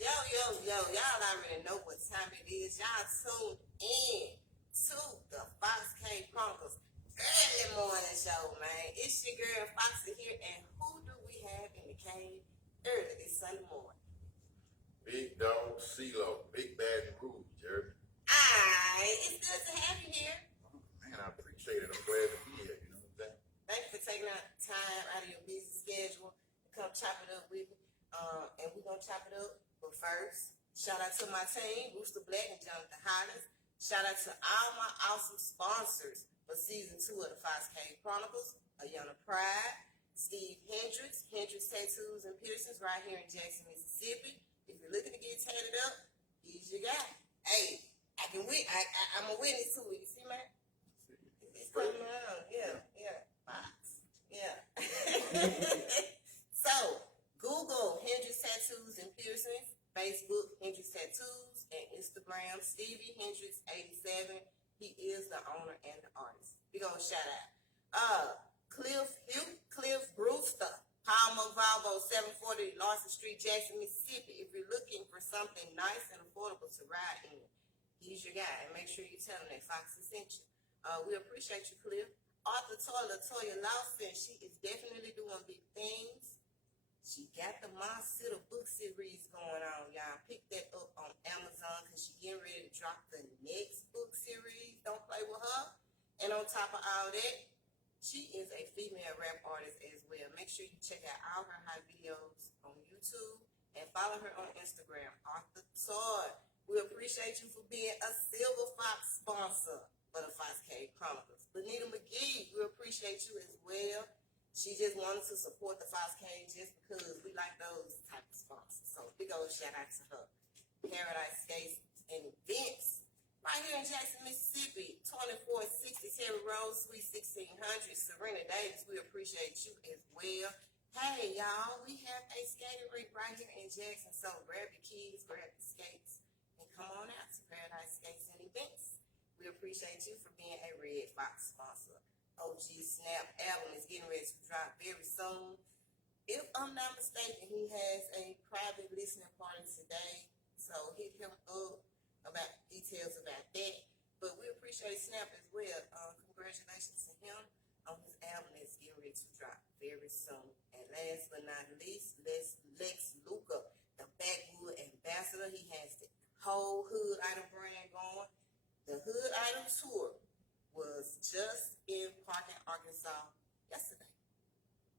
Y'all already know what time it is. Y'all tuned in to the Fox K Chronicles early morning show, man. It's your girl Foxy here, and who do we have in the cave early this Sunday morning? BiggDawg, CeeLo, Big Bad Rouge, Jeremy. It's good to have you here. Man, I appreciate it. I'm glad to be here. You know what I'm saying? Thank you for taking out time out of your busy schedule to come chop it up with me. And we're going to chop it up. But first, shout out to my team, Rooster Black and Jonathan Hollins. Shout out to all my awesome sponsors for season 2 of the Fox K Chronicles. Ayana Pride, Steve Hendricks, Hendricks Tattoos and Piercings right here in Jackson, Mississippi. If you're looking to get tatted up, he's your guy. Hey, I'm a witness to it. You see, man? It's coming around. Yeah. Fox. Yeah. So, Google Hendricks Tattoos and Piercings, Facebook Hendricks Tattoos, and Instagram Stevie Hendricks 87. He is the owner and the artist. Big old shout out. Cliff Brewster, Palmer Volvo 740 Larson Street, Jackson, Mississippi. If you're looking for something nice and affordable to ride in, he's your guy. And make sure you tell him that Foxy sent you. We appreciate you, Cliff. Arthur Latoya Lawson, she is definitely doing big things. She got the Monster book series going on, y'all. Pick that up on Amazon because she's getting ready to drop the next book series. Don't play with her. And on top of all that, she is a female rap artist as well. Make sure you check out all her hot videos on YouTube and follow her on Instagram, Arthur Todd. We appreciate you for being a Silver Fox sponsor for the Fox K Chronicles. Benita McGee, we appreciate you as well. She just wanted to support the Fox K just because we like those type of sponsors. So big old shout out to her. Paradise Skates and Events, right here in Jackson, Mississippi, 2460 Terry Road, Suite 1600. Serena Davis, we appreciate you as well. Hey, y'all, we have a skating rink right here in Jackson. So grab your keys, grab your skates, and come on out to Paradise Skates and Events. We appreciate you for being a Red Fox sponsor. OG Snap album is getting ready to drop very soon. If I'm not mistaken, he has a private listening party today. So hit him up about details about that. But we appreciate Snap as well. Congratulations to him on his album that's getting ready to drop very soon. And last but not least, Lex Luca, the Backwood ambassador. He has the whole Hood Idol brand going. The Hood Idol tour was just in Parkin, Arkansas yesterday,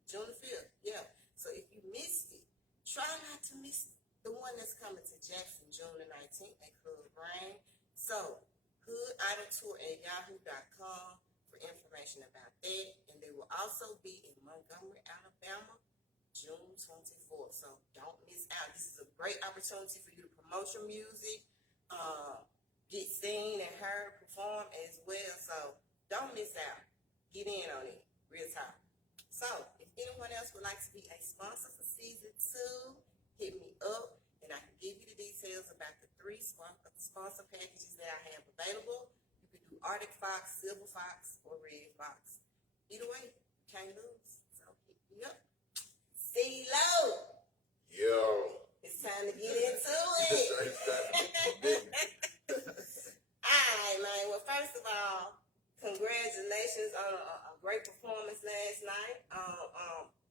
June the 5th. Yeah. So if you missed it, try not to miss the one that's coming to Jackson June the 19th at Club Rain. So Hood Idol Tour at yahoo.com for information about that. And they will also be in Montgomery, Alabama, June 24th. So don't miss out. This is a great opportunity for you to promote your music, get seen and heard, perform as well. So don't miss out. Get in on it. Real talk. So if anyone else would like to be a sponsor for season 2, hit me up and I can give you the details about the 3 sponsor packages that I have available. You can do Arctic Fox, Silver Fox, or Red Fox. Either way, you can't lose. So hit me up. CeeLo. Yo. It's time to get into it. Alright, man. Well, first of all, congratulations on a great performance last night.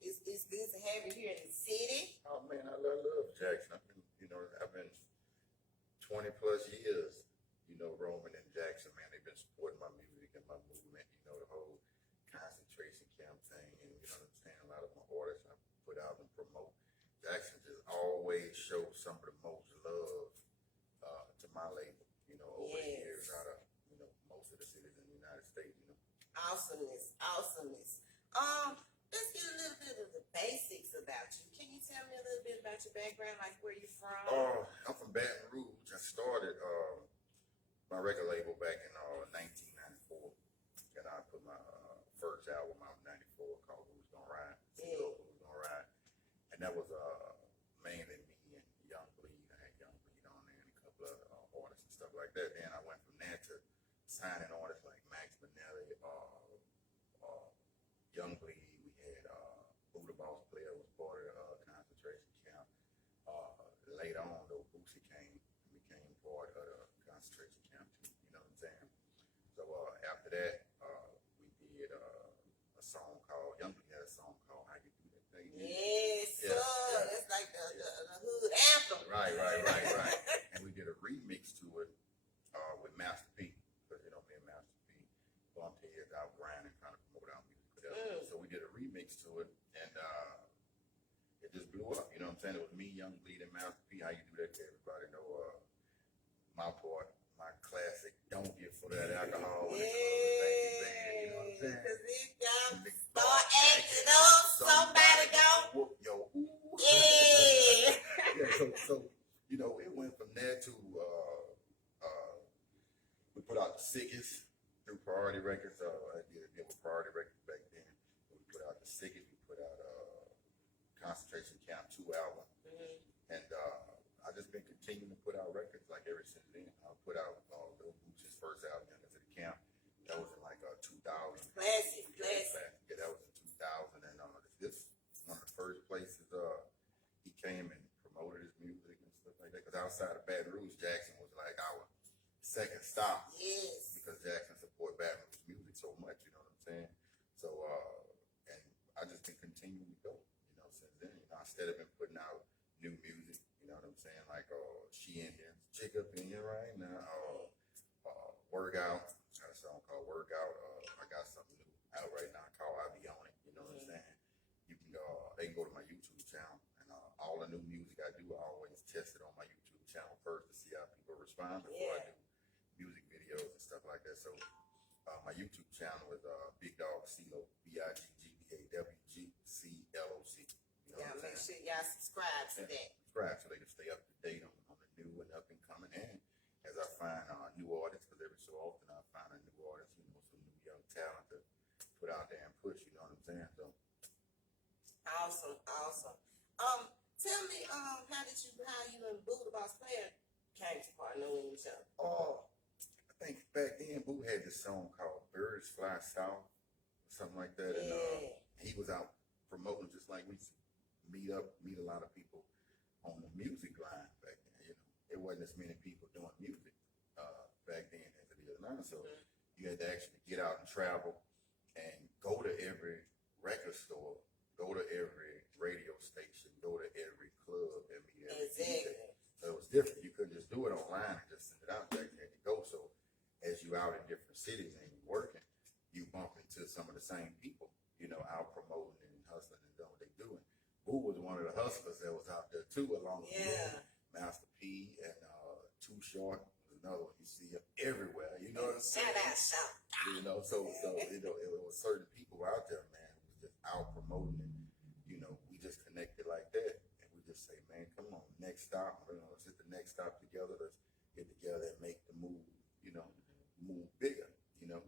It's good to have you here in the city. Oh man, I love Jackson. I've been 20 plus years, roaming in Jackson, man. They've been supporting my music and my movement, the whole concentration camp thing, and a lot of my artists I put out and promote. Jackson just always shows some of the most love to my label, over the years out of most of the cities in the United States, Awesomeness. Let's get a little bit of the basics about you. Can you tell me a little bit about your background, like where you're from? I'm from Baton Rouge. I started my record label back in 1994, and I put my first album out in '94 called "Who's Gonna Ride." Who's Gonna Ride, and that was mainly me and Young Bleed. I had Young Bleed on there and a couple of artists and stuff like that. Then I went from there to signing artists like Max Minnelli, Young Bleed. We had Buddha Boss Player was part of the concentration camp. Later on, though, after that, we did a song called Young People had a song called How You Do That Thing. Yes, sir. That's like the hood anthem. Right. And we did a remix to it with Master P, because you know me and Master P bumped heads out grinding, trying to promote our music. So we did a remix to it, and it just blew up. You know what I'm saying? It was me, Young Bleed, and Master P. How You Do That? Everybody know my part, my classic. Don't get for that alcohol. Yeah. You know what I'm saying? Cause it got start acting up. Somebody go. Whoop your ooh. Yeah. So you know, it went from there to we put out the sickest through Priority Records. I did a deal with Priority Records back then. We put out the sickest. We put out Concentration Camp 2 album, and I just been continuing to put out records like ever since then. I put out Lil Boosie's first album, Young Into the Camp. That was in like 2000. Classic. Yeah, that was in 2000, and this one of the first places he came and promoted his music and stuff like that. Because outside of Baton Rouge, Jackson was like our second stop. Yes. Because Jackson support Baton Rouge music so much, you know what I'm saying? So and I just been continuing to go, you know, since then. You know, I instead of been putting out new music, you know what I'm saying? Like She In Here, Chick Up In Here right now. Workout, got a song called Workout. I got something new out right now called I Be On It, you know what I'm saying? You can they can go to my YouTube channel, and all the new music I do, I always test it on my YouTube channel first to see how people respond before I do music videos and stuff like that. So my YouTube channel is BiggDawg CeeLo, BiggDawgCeeLoc. You know, Make sure y'all subscribe to that. Subscribe so they can stay up to date on the new and up and coming. And as I find new artists, because every so often I find a new artist, you know, some new young talent to put out there and push. You know what I'm saying? So Awesome. Tell me, how you and Boo the Boss Player came to partner with each other? I think back then Boo had this song called Birds Fly South, or something like that. And he was out promoting just like we meet a lot of people on the music line back then. You know, it wasn't as many people doing music back then as it is now. So you had to actually get out and travel and go to every record store, go to every radio station, go to every club and meet every DJ. So it was different. You couldn't just do it online and just send it out back there to go. So as you out in different cities and you working, you bump into some of the same people, you know, out promoting and hustling and doing what they doing. Boo was one of the hustlers that was out there too, along with Master P and Too Short was another one. You see him everywhere. You know what I'm saying? Shout out. You know, so you know, it was certain people out there, man, who was just out promoting, and you know, we just connected like that, and we just say, man, come on, next stop, you know, let's hit the next stop together. Let's get together and make the move, you know, move bigger, you know,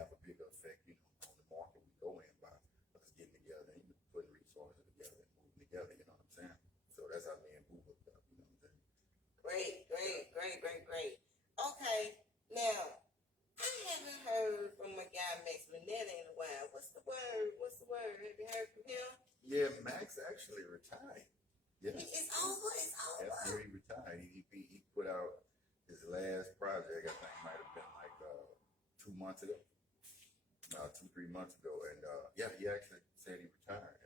have a bigger effect, you know, on the market we go in by us getting together and putting resources together and moving together. You know what I'm saying? So that's how me and Boo hooked up. You know what I'm saying? Great. Okay, now I haven't heard from my guy Max Manetta in a while. What's the word? Have you heard from him? Yeah, Max actually retired. Yeah. It's over. Yeah, he retired. He put out his last project. I think it might have been like 2 months ago, 2-3 months ago, and he actually said he retired.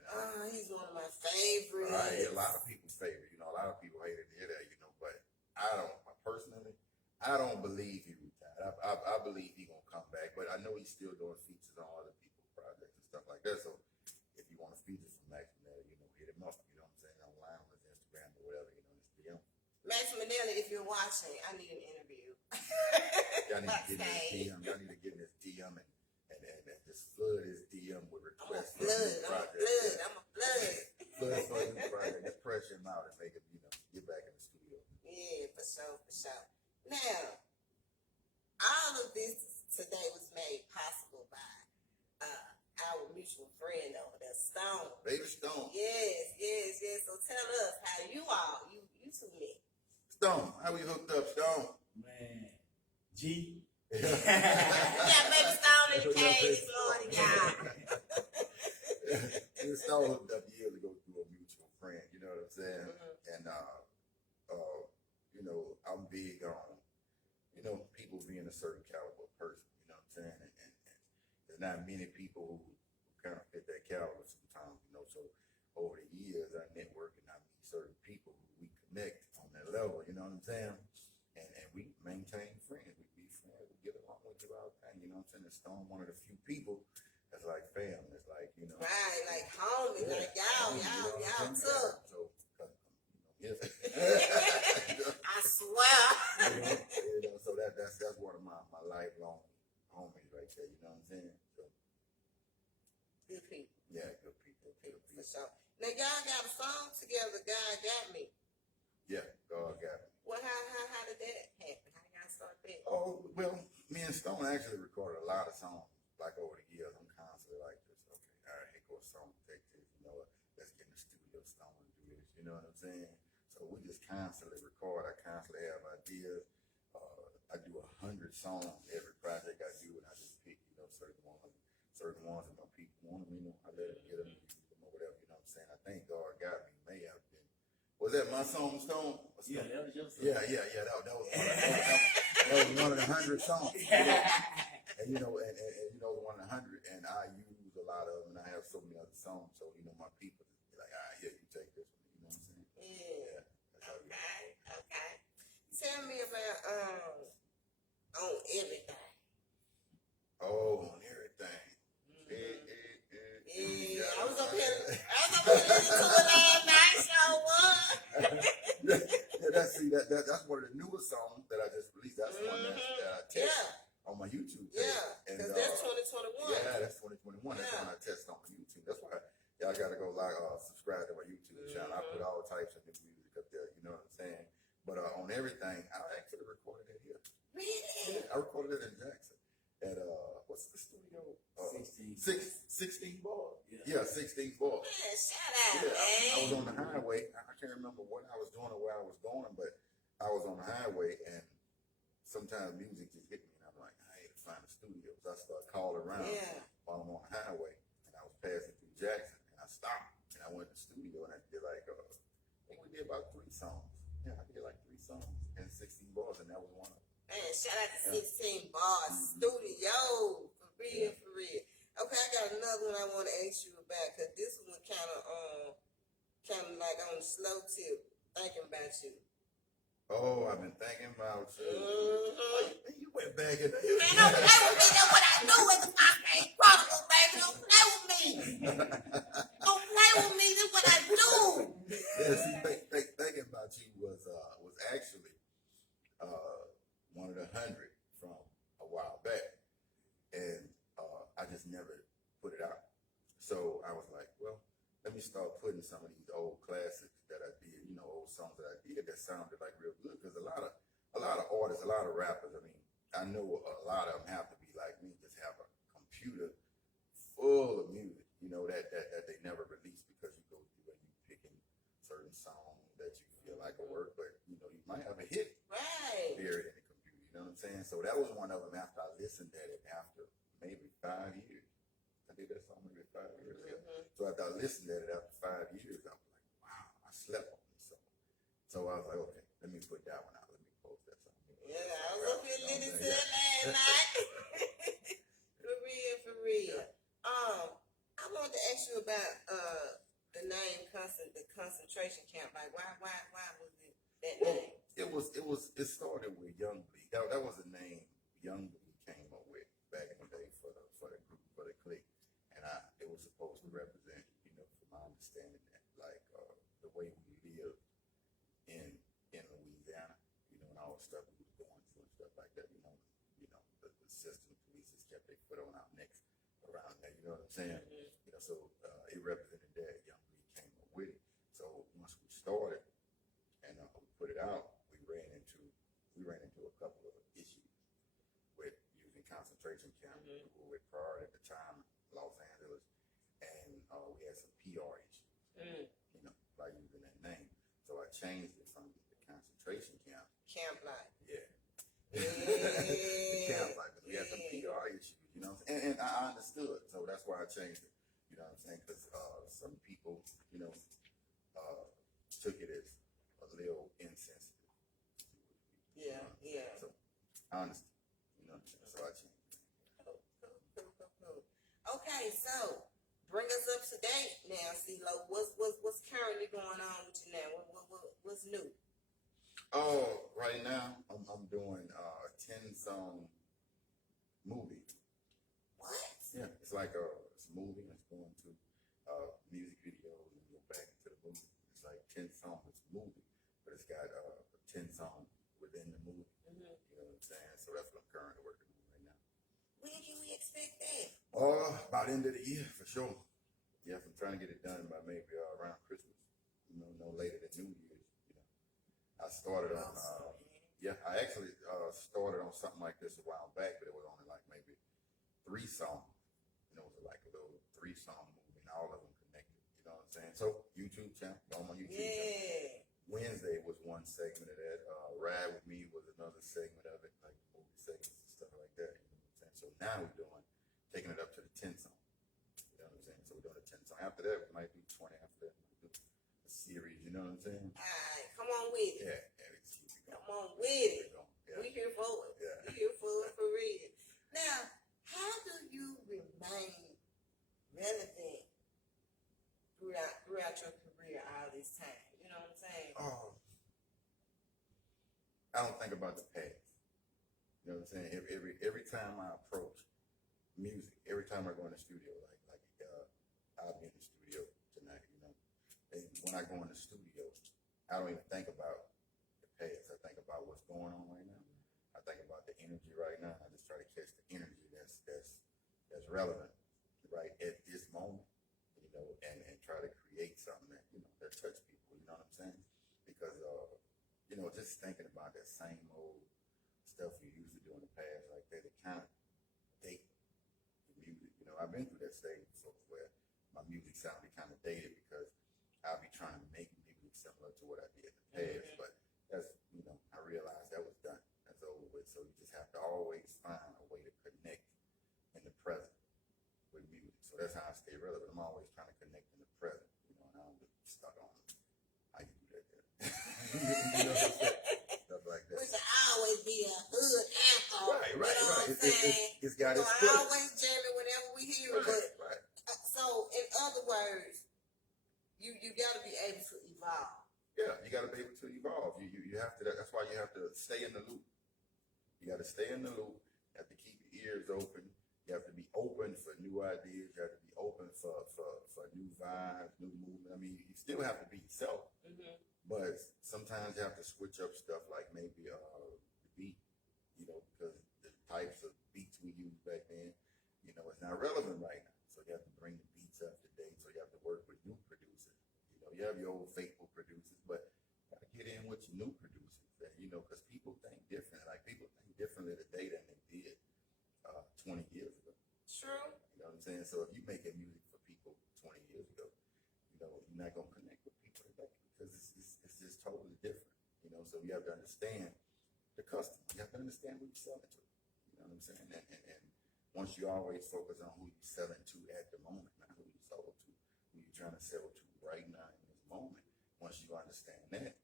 He's one of my favorites. A lot of people's favorite. You know, a lot of people hated to hear that. You know, but I don't believe he retired. I believe he gonna come back, but I know he's still doing features on other people's projects and stuff like that. So if you want a feature from Max Manetta, you know, hit him up. You know what I'm saying? Online on his Instagram or whatever. You know, his DM. Max Manetta, if you're watching, I need an interview. Y'all need to get in his DM. Y'all need to get in his DM and just flood his DM with requests for a new project. I'm a flood. Flood for a new project. Just pressure him out and make him, you know, get back in the studio. Yeah, for sure. Now, all of this today was made possible by our mutual friend over there, Stone. Baby Stone. Yes. So tell us how you two met. Stone, how we hooked up, Stone? Man, G. We got Baby Stone in the cage this morning, y'all. Stone hooked up years ago through a mutual friend, you know what I'm saying? And you know, I'm big on, you know, people being a certain caliber person, you know what I'm saying? And not many people who kind of fit that caliber sometimes, you know. So over the years, I network and I meet certain people who we connect on that level, you know what I'm saying? And we maintain friends. We be friends. We get along with you all the time, you know what I'm saying? And Stone, one of the few people that's like fam. It's like, you know. Right, like homie, Yeah, like y'all tough. So, you know, I swear. you know, so that's one of my lifelong homies right there. You know what I'm saying? So, Good people. yeah, good people. For sure. Now y'all got a song together. God got me. Yeah, God got me. Well, how did that happen? How y'all start that? Oh well, me and Stone actually recorded a lot of songs like over the years. I'm constantly like this. Okay, all right, here goes a song. Take this. You know, let's get in the studio, Stone, and do this. You know what I'm saying? So we just constantly record. I constantly have ideas. I do 100 songs every project I do, and I just pick, you know, certain ones that my people want them. You know, I let them get them, use them or whatever. You know what I'm saying? I think God got me. May have been. Was that my song, Stone? Yeah, that was your song. Yeah. That was one of the 100 songs. You know? And you know, and you know, one of the 100, and I use a lot of them, and I have so many other songs. So you know, my people be like, all right, yeah, you take this one. You know what I'm saying? Yeah. That's how we do. Okay. Tell me about on everything. Oh, on everything. Yeah, I was up here listening to it last night. So what? That's one of the newest songs that I just released. That's one that I tested on my YouTube page. Yeah, because that's 2021. Yeah, that's 2021. That's the one I tested on my YouTube. That's why y'all gotta go subscribe to my YouTube channel. I put all types of new music up there. You know what I'm saying? But on everything, I actually recorded it here. Really? Yeah, I recorded it in Jackson at what's the studio? 16 Bars. Yeah, 16 Bars. Man, shout out, Yeah, man. I was on the highway. I can't remember what I was doing or where I was going, but I was on the highway, and sometimes music just hit me, and I'm like, I need to find a studio. So I started calling around while I'm on the highway, and I was passing through Jackson, and I stopped, and I went to the studio, and I did like, I think we did about 3 songs. Yeah, I did like 3 songs and 16 Bars, and that was one of them. Man, shout out to 16 Bars Studio. For real, for real. Okay, I got another one I want to ask you about, because this one kind of like on the slow tip, thinking about you. Oh, I've been thinking about you. You went back and Man, don't play with me. That's what I do with the fucking Chronicles, baby. Don't play with me. Don't play with me. That's what I do. Yeah, see, thinking about you was actually one of the 100 from a while back, and I just never put it out. So I was like, well, let me start putting some of these old classics that I did, you know, old songs that I did that sounded like real good. Because a lot of artists, a lot of rappers, I mean, I know a lot of them have to be like me, just have a computer full of music, you know, that they never release, because you go through and you picking certain songs that you feel like will work, but you know, you might have a hit buried in the computer. You know what I'm saying? So that was one of them. After I listened at it, after maybe 5 years, I did that song maybe 5 years ago. So after I listened at it after 5 years, I was like, wow, I slept on this song. So I was like, okay, let me put that one out. Let me post that song. Yeah, I was up here listening to that last night. For real. I wanted to ask you about the name the concentration camp. Like, why was it that name? It started with Young Bleed. That was the name Young Bleed came up with back in the day for the group, for the clique. And it was supposed to represent, you know, from my understanding, that like the way we live in Louisiana, you know, and all the stuff we was going through and stuff like that, you know, the system, police just kept their foot on our necks around that, you know what I'm saying? You know, so it represented that. Young Bleed came up with it. So once we started and we put it out, we ran into a couple of issues with using concentration camps. We were with Prior at the time, Los Angeles, and we had some PR issues, you know, by using that name. So I changed it from the concentration camp. Camp Life. Yeah. The Camp Life. We had some PR issues, you know, and I understood. So that's why I changed it. You know what I'm saying? Because some people, you know, took it as a little insensitive. Yeah. So I understand. You know what I'm saying? So I changed it. Cool. date now, CeeLo? What's currently going on with you now? What's new? Oh, right now I'm doing 10-song movie. What? Yeah, it's like it's a movie. It's going to music videos and go back into the movie. It's like 10 songs. It's a movie, but it's got 10 songs within the movie. Mm-hmm. You know what I'm saying? So that's what I'm currently working on right now. When can we expect that? By the end of the year for sure. Yes, I'm trying to get it done by maybe around Christmas. You know, no later than New Year's. You know, I started on. I actually started on something like this a while back, but it was only like maybe 3 songs. You know, it was like a little 3-song movie, and all of them connected. You know what I'm saying? So YouTube channel, go on my YouTube channel. Wednesday was one segment of that. Ride with Me was another segment of it, like movie segments and stuff like that. You know what I'm saying? So now we're taking it up to the 10 song. You know what I'm saying? So we're doing a 10 song. After that, we might do 20. After that, we might do a series. You know what I'm saying? All right, come on with it. Yeah, it's keep it going. Come on with it. Yeah. We here for it. Yeah. We here for it for real. Now, how do you remain relevant throughout your career all this time? You know what I'm saying? I don't think about the past. You know what I'm saying? Every time I approach music, every time I go in the studio, I'll be in the studio tonight. You know, and when I go in the studio, I don't even think about the past. I think about what's going on right now. I think about the energy right now. I just try to catch the energy that's relevant right at this moment. You know, and try to create something that that touch people. You know what I'm saying? Because just thinking about that same old stuff you used to do in the past, like that, it kind of date the music. You know, I've been through that stage before where my music sounded kind of dated because I'll be trying to make music similar to what I did in the past. Mm-hmm. But that's, I realized that was done. That's over with. So you just have to always find a way to connect in the present with music. So that's how I stay relevant. I'm always trying to connect in the present, and I don't get stuck on how you do that. Stuff like that. We should always be a hood anthem. Right. You know what I'm saying? It's got its I place. always jam it whenever we hear it. Right. So, in other words, you got to be able to evolve. Yeah, you got to be able to evolve. You have to. That's why you have to stay in the loop. You got to stay in the loop. You have to keep your ears open. You have to be open for new ideas. You have to be open for new vibes, new movement. I mean, you still have to be yourself. Mm-hmm. But sometimes you have to switch up stuff like maybe the beat, because the types of beats we used back then, it's not relevant right now. So you have to bring the beats up to date. So you have to work with new producers. You have your old faithful producers, but you got to get in with your new producers. Because people think different. Like people think differently today than they did 20 years ago. True. You know what I'm saying? So if you making music for people 20 years ago, you're not gonna connect with people today because it's just totally different. So you have to understand the customer. You have to understand who you're selling to. You know what I'm saying? And once you always focus on who you're selling to at the moment, not who you sold to, who you're trying to sell to right now in this moment. Once you understand that,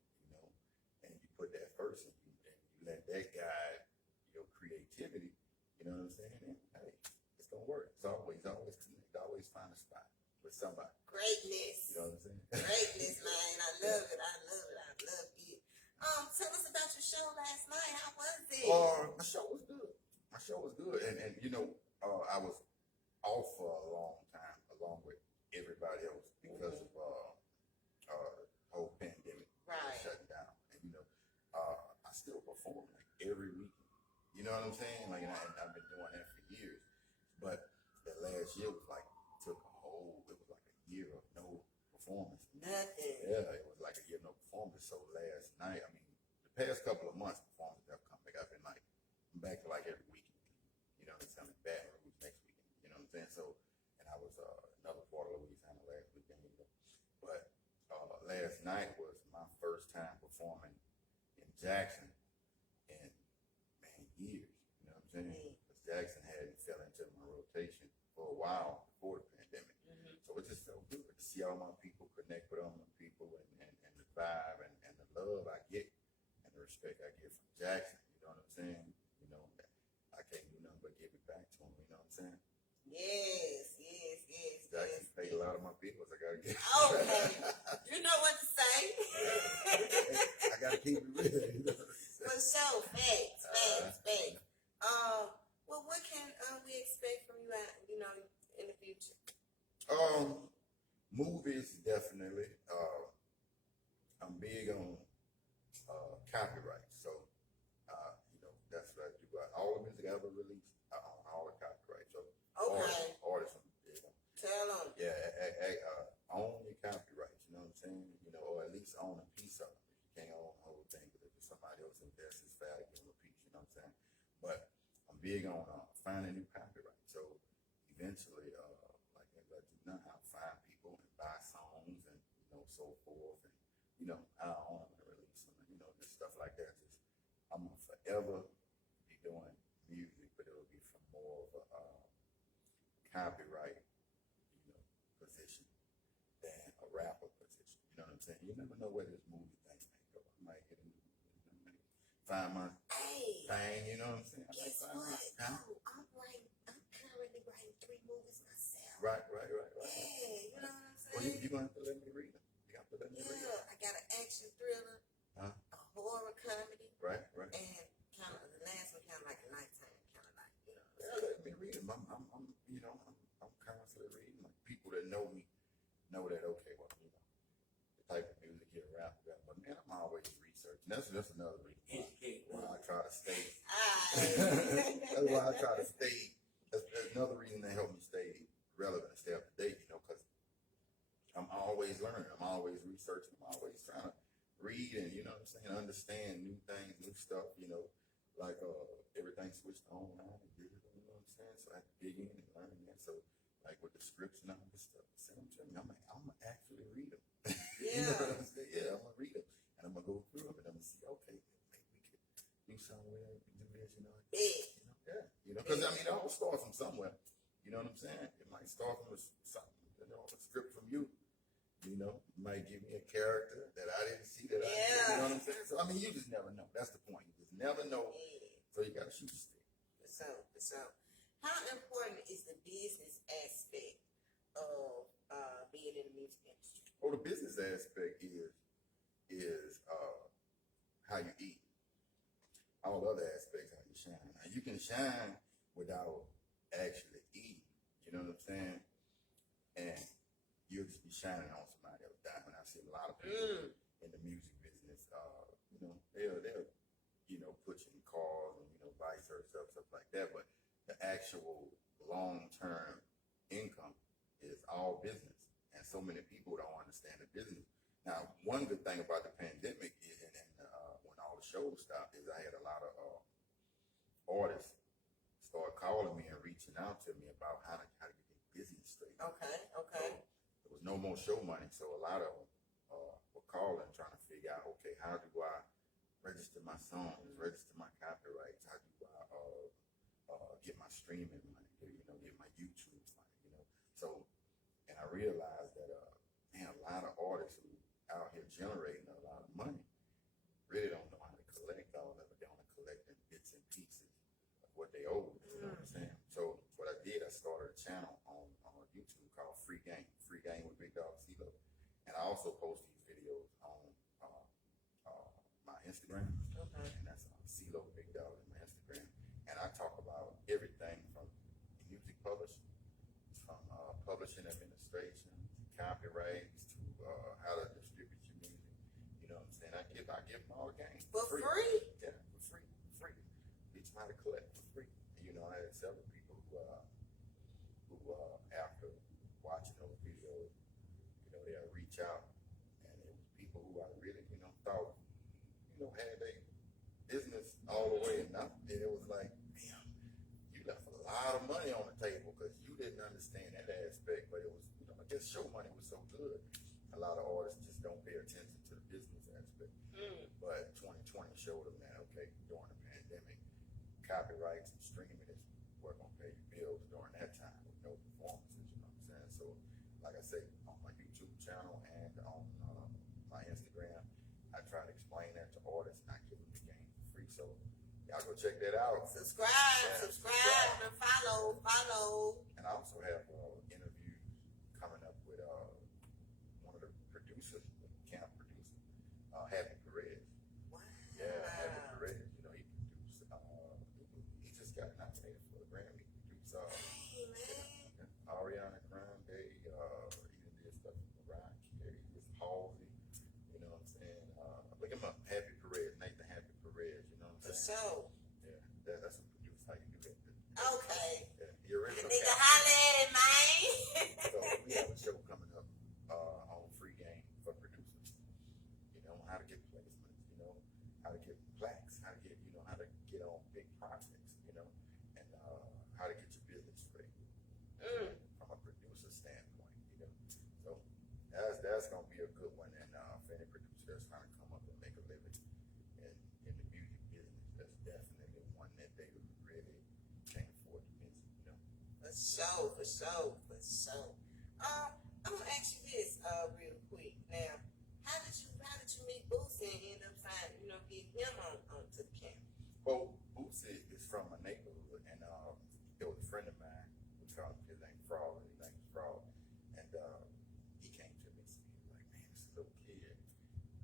and you put that first, and you let that guide your creativity. You know what I'm saying? And, hey, it's gonna work. It's always connect. Always find a spot with somebody. Greatness. You know what I'm saying? Greatness, man. I love it. Tell us about your show last night. How was it? My show was good. And I was off for a long time, along with everybody else, because of whole pandemic shutting down. And I still perform like every weekend. You know what I'm saying? Like, and I've been doing that for years. But the last year was like it was like a year of no performance. Nothing. Yeah, it was like a year of no performance. So last night, I mean, the past couple of months, performances have come back. I've been like, I'm back to like every weekend. You know what I'm saying? I'm in Baton Rouge next weekend. You know what I'm saying? So, and I was another part of Louisiana last weekend. But last night was my first time performing in Jackson in years. You know what I'm saying? Because Jackson hadn't fell into my rotation for a while before the pandemic. Mm-hmm. So it just felt good to see all my people, connect with all my people, and the vibe and the love I get and the respect I get from Jackson. You know what I'm saying? I can't do nothing but give it back to him. You know what I'm saying? Yes. Jackson paid a lot of my bills. I gotta get. Okay. You know what to say. I gotta keep it real. You know? For sure. Facts. Well, what can we expect from you out, in the future? Movies definitely. I'm big on copyright, so that's what I do. All the music I ever released, I own all the copyright. So Okay. artists, Tell them. yeah, own your copyrights. You know what I'm saying? Or at least own a piece of it. You can't own the whole thing, because if somebody else invests, it's fair to give them a piece. You know what I'm saying? But I'm big on finding new copyright. So eventually, like I do now, I'll find people and buy songs and so forth, and I own them and release them, and just stuff like that. I'm gonna forever be doing music, but it'll be from more of a copyright, position than a rapper position. You know what I'm saying? You never know where this movie thing may go. I might get find my thing. You know what I'm saying? Guess what? I'm currently writing 3 movies myself. Right. Yeah, you know what I'm saying? Well, you're gonna have to let me read them. You have to let me read them. I got an action thriller, a horror comedy, Right. and kind of the last one, kind of like a lifetime, kind of like, Yeah, let me read them. I'm constantly reading. Like, people that know me know that, okay, well, the type of music you rap about. But man, I'm always researching. That's another reason why I try to stay. That's why I try to stay. That's another reason that helped me stay relevant and stay up to date. Because I'm always learning. I'm always researching. I'm always trying to read and understand new things, new stuff. Like everything switched online and digital. You know what I'm saying? So I have to dig in and learn that. So like with the scripts and all this stuff, send them to me. I'm gonna actually read them. You know what I'm saying? Yeah, I'm gonna read them and I'm gonna go through them and I'm gonna see. Okay, maybe we could do something where we can do this. Because it all starts from somewhere. You know what I'm saying? It might start from something, a script from you. You might give me a character that I didn't see that I did. You know what I'm saying? So you just never know. That's the point. You just never know. So you gotta shoot your stick. So, how important is the business aspect of being in the music industry? Oh, the business aspect is how you eat. All other aspects how you shine. Now you can shine without actually eating. You know what I'm saying? And you'll just be shining on somebody else diamond. I see a lot of people in the music business. They'll put you in cars and vice versa, stuff like that. But the actual long-term income is all business, and so many people don't understand the business. Now, one good thing about the pandemic is, and when all the shows stopped, is I had a lot of artists start calling me and reaching out to me about how to get their business straight. Okay. So there was no more show money, so a lot of them were calling trying to figure out, okay, how do I register my songs, register my copyrights? How do I get my streaming money? Get my YouTube money? So, and I realized that a lot of artists who out here generating a lot of money really don't know how to collect all of it. They only collect in bits and pieces of what they owe. You know what I'm saying? So what I did, I started a channel on YouTube called Free Game with BiggDawg CeeLo, and I also post these videos on my Instagram, and that's CeeLo BiggDawg on my Instagram, and I talk about everything from music publishing, from publishing administration, copyrights, to how to distribute your music. You know what I'm saying? I give them all the game For free? Yeah, for free. Teach them how to collect for free. And, I had several people who after watching those videos, they'll reach out, and it was people who I really, thought, had their business all the way enough, and it was like, damn, you left a lot of money on the table because you didn't understand that aspect. But it was, I guess show money was so good. A lot of artists just don't pay attention to the business aspect. But 2020 showed them that, okay, during the pandemic, copyrights and streaming is what gonna pay your bills during that time with no performances. You know what I'm saying? So, like I say, on my YouTube channel and on my Instagram, I try to explain that to artists and I give them the game for free. So y'all go check that out. Subscribe, and follow. And I also have interviews sure. Yeah, that's a producer. How you do that? Okay. Yeah, the original. Nigga, Captain. holla at it, man. So we have a show coming up on Free Game for producers. You know how to get placements. You know how to get plaques. How to get how to get on big projects. And how to get your business straight from a producer standpoint. So that's gonna be a good one. And for any producer that's trying to come up and make a living in the music business, that's definitely one that they really can't afford to miss. For sure. I'm gonna ask you this real quick. Now, how did you meet Boosie and end up getting him onto the camp? Well, Boosie is from a neighborhood, and there was a friend of mine who called his name Frog. His name was Frog, and he came to me and said, like, man, this little kid in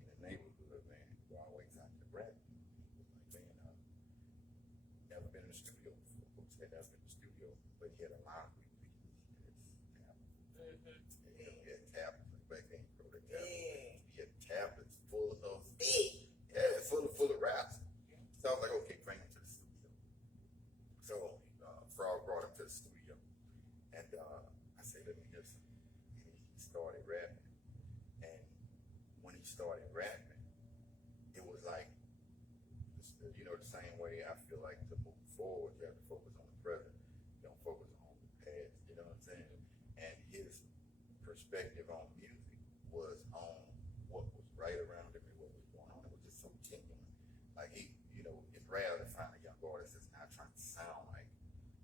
the neighborhood, man, who always out there rapping. He was like, man, never been in the studio before. Boosie had never been in the studio, but he had a lot of releases. He had tablets. Back then, he wrote a tablet. Yeah. He had tablets full of Big. full of raps. So I was like, okay, bring him to the studio. So Frog brought him to the studio, and I said, let me hear some. And he started rapping, and when he started rapping, it was like, the same way I feel like to move forward, you have to focus on the present. You don't focus on the past. You know what I'm saying? And his perspective on music was on what was right around him and what was going on. It was just so genuine. Like it's rare to find a young artist that's not trying to sound like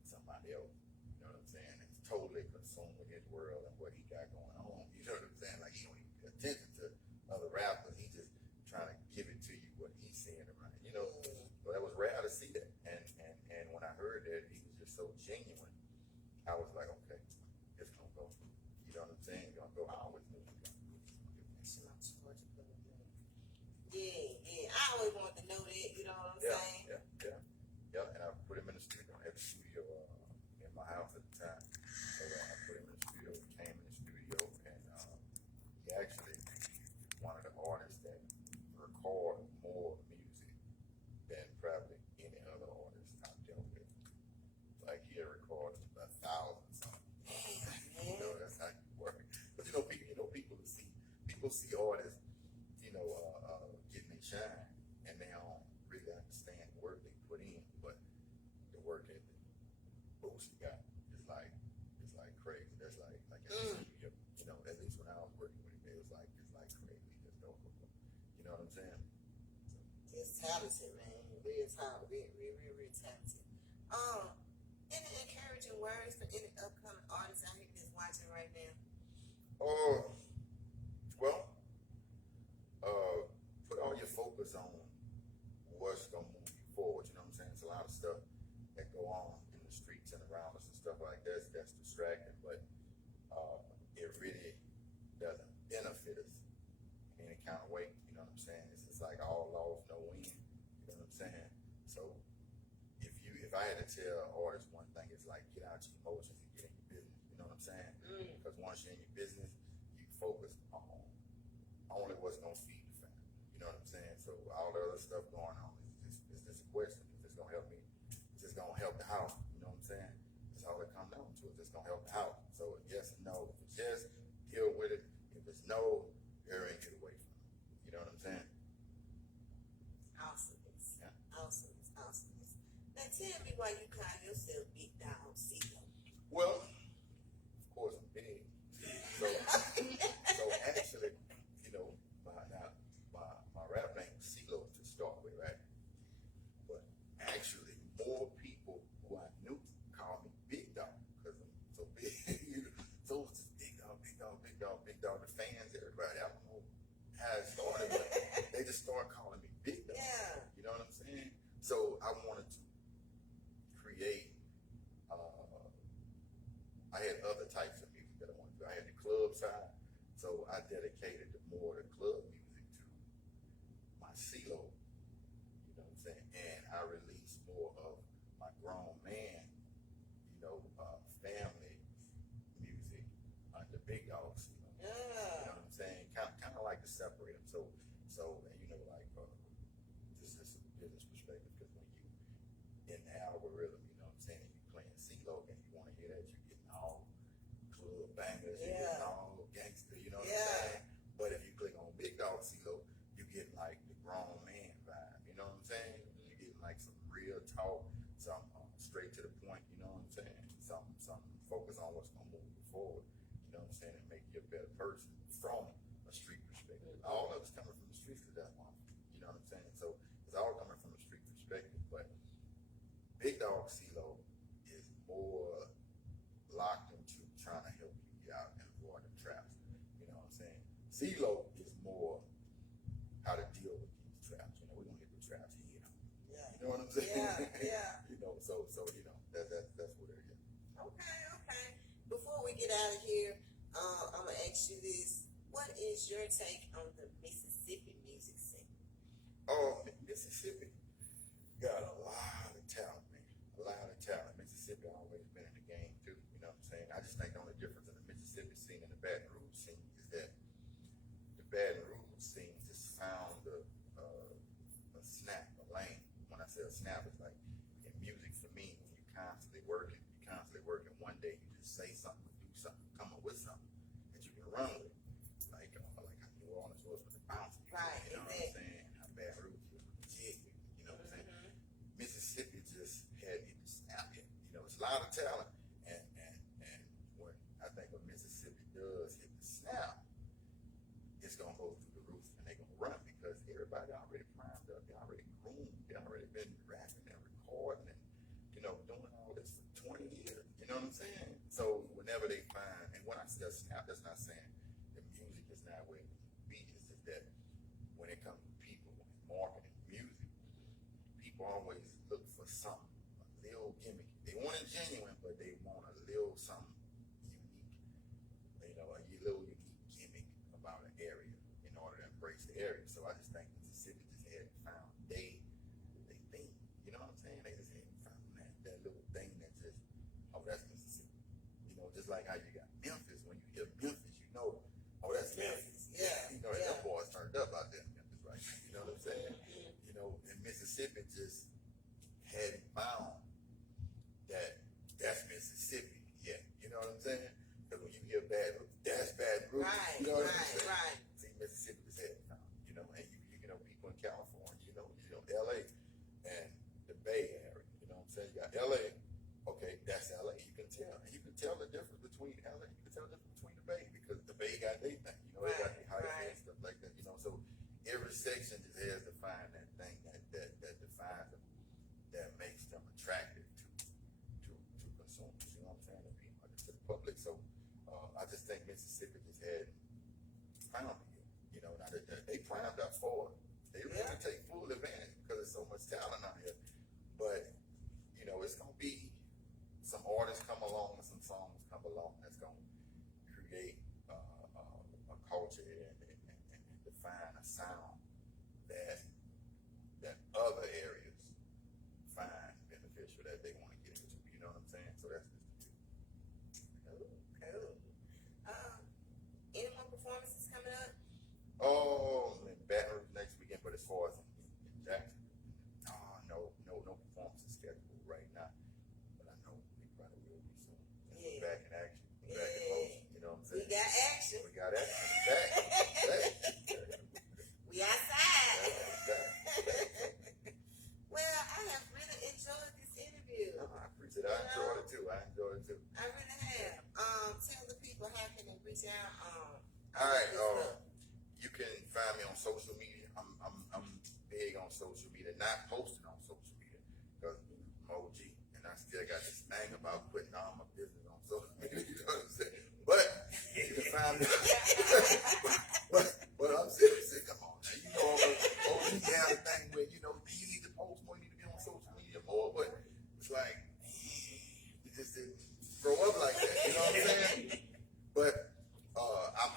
somebody else. You know what I'm saying? It's totally consumed with his world and what he got going on. You know what I'm saying? Like he don't even pay attention to other rappers. He just trying to give it to you what he's saying around. So that was rare to see that. And when I heard that he was just so genuine, I was like, okay, it's gonna go. You know what I'm saying? It's gonna go. I always knew it was gonna go. Yeah. I always wanted to know that, you know what I'm saying? Yeah. And I put him in the studio. I had the studio in my house at the time. So I put him in the studio, came in the studio, and he actually one of the artists that record more music than probably any other artist I've dealt with. Like he recorded 1,000 songs. That's how you work. But people see artists, getting their shine, and they don't really understand the work they put in. But the work that Boosie got is like crazy. That's like at least when I was working with him, it was like crazy. Just don't. You know what I'm saying? It's talented, man. Real talented. Real talented. Any encouraging words for any upcoming artists out here that's watching right now? Put all your focus on what's gonna move you forward. You know what I'm saying? It's a lot of stuff that go on in the streets and around us and stuff like that. That's distracting, but it really doesn't benefit us in any kind of way. You know what I'm saying? It's just like all loss, no win. You know what I'm saying? So if I had to tell artists one thing, it's like get out your emotions and get in your business. You know what I'm saying? Because once you're in your business, you focus on only what's gonna feed the family. You know what I'm saying? So all the other stuff going on is just a question. If it's gonna help me, it's just gonna help the house. You know what I'm saying? That's all it comes down to. It's just gonna help the house. So yes and no. If it's yes, deal with it. If it's no, hurry and get away from it. You know what I'm saying? Awesomeness. Yeah. Awesomeness. Now tell me why you call yourself BiggDawg CEO. Well, of course I'm big. So actually, my rap name was CeeLo to start with, right? But actually, more people who I knew called me BiggDawg because I'm so big. So it was just BiggDawg. The fans, everybody. I don't know how it started, but they just started calling me BiggDawg. Yeah. You know what I'm saying? So I wanted to create. I had other types of music that I wanted to do. I had the club side, so I dedicated more of the club music to my CeeLo. You know what I'm saying? And I released more of my grown man, family music under BiggDawg. Yeah. You know what I'm saying? Kind of like to separate them. So, and just a business perspective, because when talk, some straight to the point, you know what I'm saying? Some focus on what's gonna move you forward, you know what I'm saying, and make you a better person from a street perspective. All of it's coming from the streets to that one, you know what I'm saying? So it's all coming from a street perspective, but BiggDawg CeeLo is more locked into trying to help you get out and avoid the traps. You know what I'm saying? CeeLo is more how to deal with these traps. You know, we're gonna hit the traps here. Yeah. You know what I'm saying? Yeah. You know, so you know that's what it is. Okay. Before we get out of here, I'm gonna ask you this: what is your take on the Mississippi music scene? Oh, Mississippi got a lot of talent, man. A lot of talent. Mississippi always been in the game too. You know what I'm saying? I just think the only difference in the Mississippi scene and the Baton Rouge scene is that the Baton Rouge scene just found a snap, a lane. When I say a snap, it's like in music for me, when you're constantly working. One day you just say something, do something, come up with something that you can run with. Like how New Orleans was with the bounce. Right, You know what I'm saying? How Baton Rouge was with the jig. You know what I'm saying? Mississippi just had it snap it. You know, it's a lot of talent. And when I think when Mississippi does hit the snap, it's gonna go through the roof and they're gonna run because everybody already primed up, they already groomed, they already been rapping and recording and doing all this for 20 years. You know what I'm saying? So whenever they find, and when I say a snap, that's not saying the music is not where it needs to be. It's just that when it comes to people and marketing music, people always look for something, a little gimmick. They want it genuine, but they want a little something unique. A little unique gimmick about an area in order to embrace the area. So I just think Mississippi just had found they thing. You know what I'm saying? They just had found that little thing that just, oh, that's Mississippi. Just like how you got Memphis. When you hear Memphis, oh, that's Memphis. Yeah. Them boys turned up out there in Memphis right now. You know what I'm saying? And Mississippi just hadn't found that's Mississippi yet. You know what I'm saying? Because when you hear Baton Rouge, that's Baton Rouge. Right, You know what I'm saying? right. See, Mississippi just hadn't found. And people in California, LA and the Bay Area. You know what I'm saying? You got LA. Okay, that's LA. You can tell. And you can tell the difference between LA. You can tell the difference between the Bay because the Bay got their thing. They got the high and stuff like that. So every section just has to find that thing that defines them, that makes them attractive to consumers. You know what I'm saying? To people, to the public. So I just think Mississippi just had found it. Now they primed up for it. They really take full advantage because there's so much talent out here. But it's gonna be some artists come along and some songs come along that's gonna create a culture and define a sound that other areas find beneficial that they want to get into. You know what I'm saying? So that's just Cool. Any more performances coming up? in Baton Rouge next weekend, but as far as in Jackson, no performances scheduled right now. But I know we probably will be soon. Yeah. Back in action. Back in motion. You know what I'm saying? We got action. We got action. Back. We outside. Back. Well, I have really enjoyed this interview. I appreciate it. I enjoyed it too. I really have. Tell the people how can they reach out. All right. You can find me on social media. I'm big on social media, not posting on social media because I'm OG and I still got this thing about putting all my business on social media. You know what I'm saying? But you can find me. but I'm serious. Come on now. OG have a thing where you need to post more, you need to be on social media more. But it's like you just didn't grow up like that. You know what I'm saying? But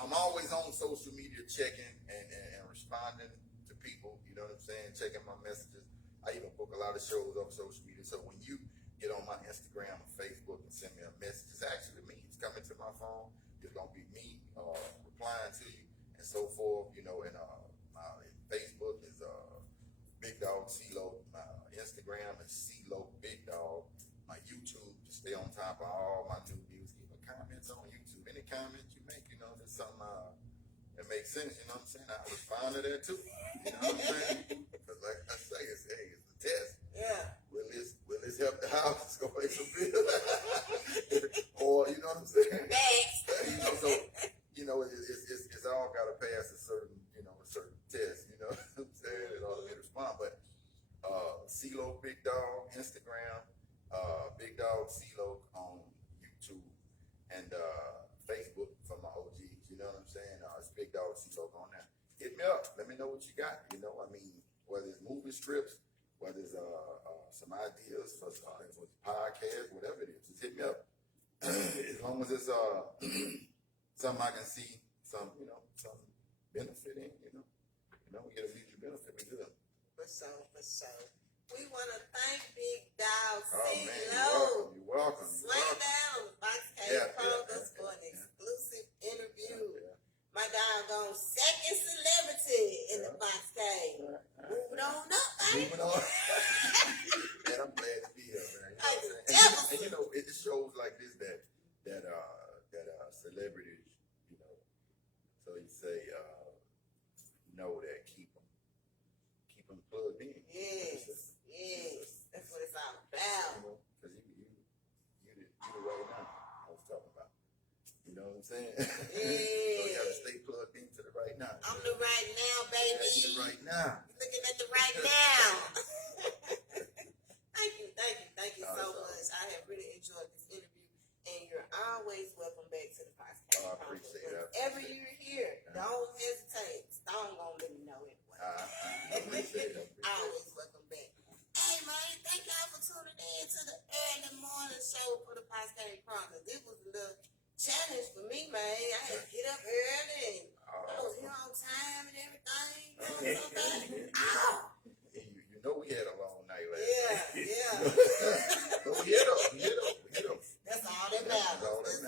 I'm always on social media checking and responding to people, you know what I'm saying, checking my messages. I even book a lot of shows on social media. So when you get on my Instagram or Facebook and send me a message, it's actually me. It's coming to my phone. It's going to be me replying to you and so forth, and my Facebook is BiggDawg CeeLo. My Instagram is CeeLo BiggDawg. My YouTube, to stay on top of all my new music. Even comments on YouTube. Any comments you make, if it's something that makes sense, you know what I'm saying? I respond to that too. You know what I'm saying? Because like I say, it's a test. Yeah. Will this pay some bills. Or, you know what I'm saying? Facts. So, it's all got to pass a certain test, you know what I'm saying, in order to respond. But CeeLo BiggDawg, Instagram, BiggDawg CeeLo on YouTube, and Facebook for my OGs, you know what I'm saying? It's BiggDawg CeeLo on there. Hit me up. Let me know what you got. Whether it's movie strips, whether it's some ideas for podcast, whatever it is, just hit me up. As long as it's something I can see some benefit in, we get a mutual benefit. We good. For sure. We want to thank BiggDawg CeeLo. You're welcome. Swing down on the Fox Cave Chronicles for an exclusive interview. My doggone second celebrity in the Fox Cave. Moving on up, baby. Moving on. And I'm glad to be here, man. You know what I'm saying? And it shows like this that celebrities, so you say, know that keep them plugged in. Yes. That's what it's all about. Because you the right now I was talking about. You know what I'm saying? Yeah. So you got to stay plugged into the right now. I'm the right now, baby. Yeah, the right now. Looking at the right now. Thank you so much. I have really enjoyed this interview, and you're always welcome back to the podcast. I appreciate it. Whenever you're here, don't hesitate. Stone gonna let me know anyway. I appreciate it. Always welcome back. Hey man, thank y'all for tuning in to the early morning show for the podcast Chronicles. This was a little challenge for me, man. I had to get up early and I was here on time and everything. You know what I'm saying? Ow! We had a long night last night. Yeah. But we hit them. That's all that matters.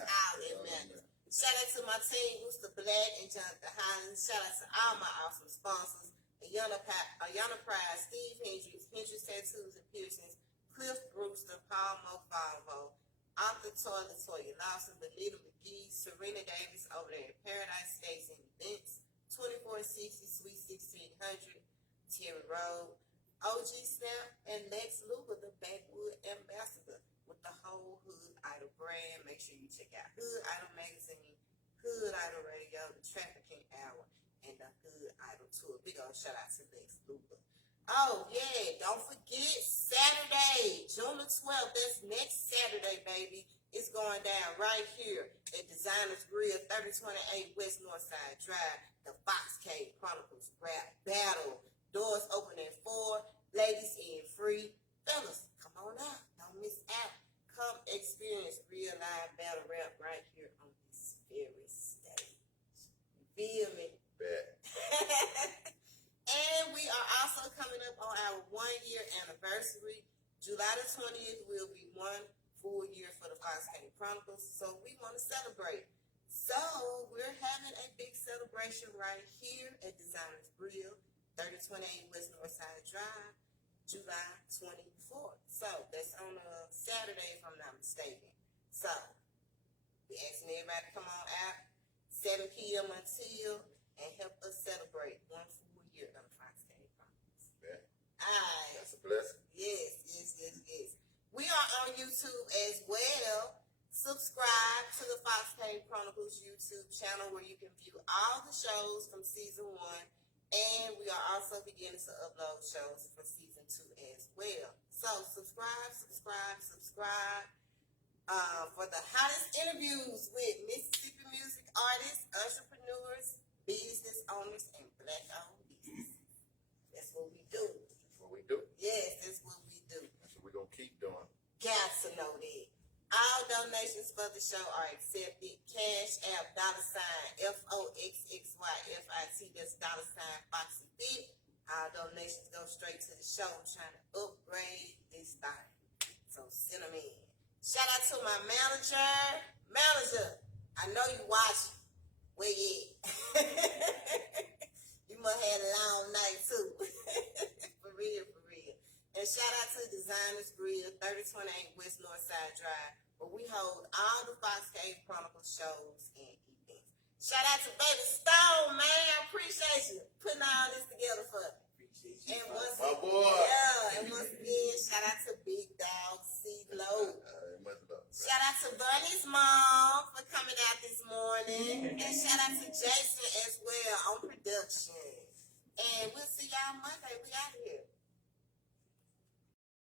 Shout out to my team, Mr. Black and Jonathan Highlands. Shout out to all my awesome sponsors. Ayana Prize, Steve Hendricks Tattoos and Piercings, Cliff Brewster, Paul Mofalvo, Arthur Toya Lawson, Benita McGee, Serena Davis over there at Paradise States and Events, 2460 Sweet 1600, Terry Road, OG Snap, and Lex Luger, the Backwood Ambassador with the whole Hood Idol brand. Make sure you check out Hood Idol Magazine, Hood Idol Radio, the Trafficking Hour, and the Hood Idol Tour. Big old shout out to Lex Luger. Oh, yeah, don't forget Saturday, June the 12th, that's next Saturday, baby. It's going down right here at Designers Grill, 3028 West Northside Drive, the Fox Cave Chronicles Rap Battle. Doors open at 4, ladies in free. Fellas, come on out, don't miss out. Come experience real live battle rap right here on this very stage. Feel me? Bet. And we are also coming up on our 1-year anniversary. July the 20th will be 1 full year for the Fox Cave Chronicles, so we want to celebrate. So we're having a big celebration right here at Designers Grill, 3028 West Northside Drive, July 24th. So that's on a Saturday, if I'm not mistaken. So we're asking everybody to come on out, 7 p.m. until, and help us celebrate 1 full year of the Fox Cave Chronicles. Bet. Alright. That's a blessing. Yes. We are on YouTube as well. Subscribe to the Fox Cave Chronicles YouTube channel where you can view all the shows from season 1. And we are also beginning to upload shows for season 2 as well. So subscribe for the hottest interviews with Mississippi music artists, entrepreneurs, business owners, and Black-owned businesses. That's what we do. That's what we do. Yes, that's what we do. That's what we're going to keep doing. Got to know that. All donations for the show are accepted. Cash App, $FOXXYFIT, that's $Foxy. All donations go straight to the show. I'm trying to upgrade this thing. So send them in. Shout out to my manager. Manager, I know you watching. Where you at? You must have had a long night too. For real. And shout out to Designers Grill, 3028 West Northside Drive, where we hold all the Fox Cave Chronicles shows and events. Shout out to Baby Stone, man. I appreciate you putting all this together for me. My boy. Yeah, and once again, shout out to BiggDawg CeeLo. Mom for coming out this morning. And shout out to Jason as well on production. And we'll see y'all Monday. We out here.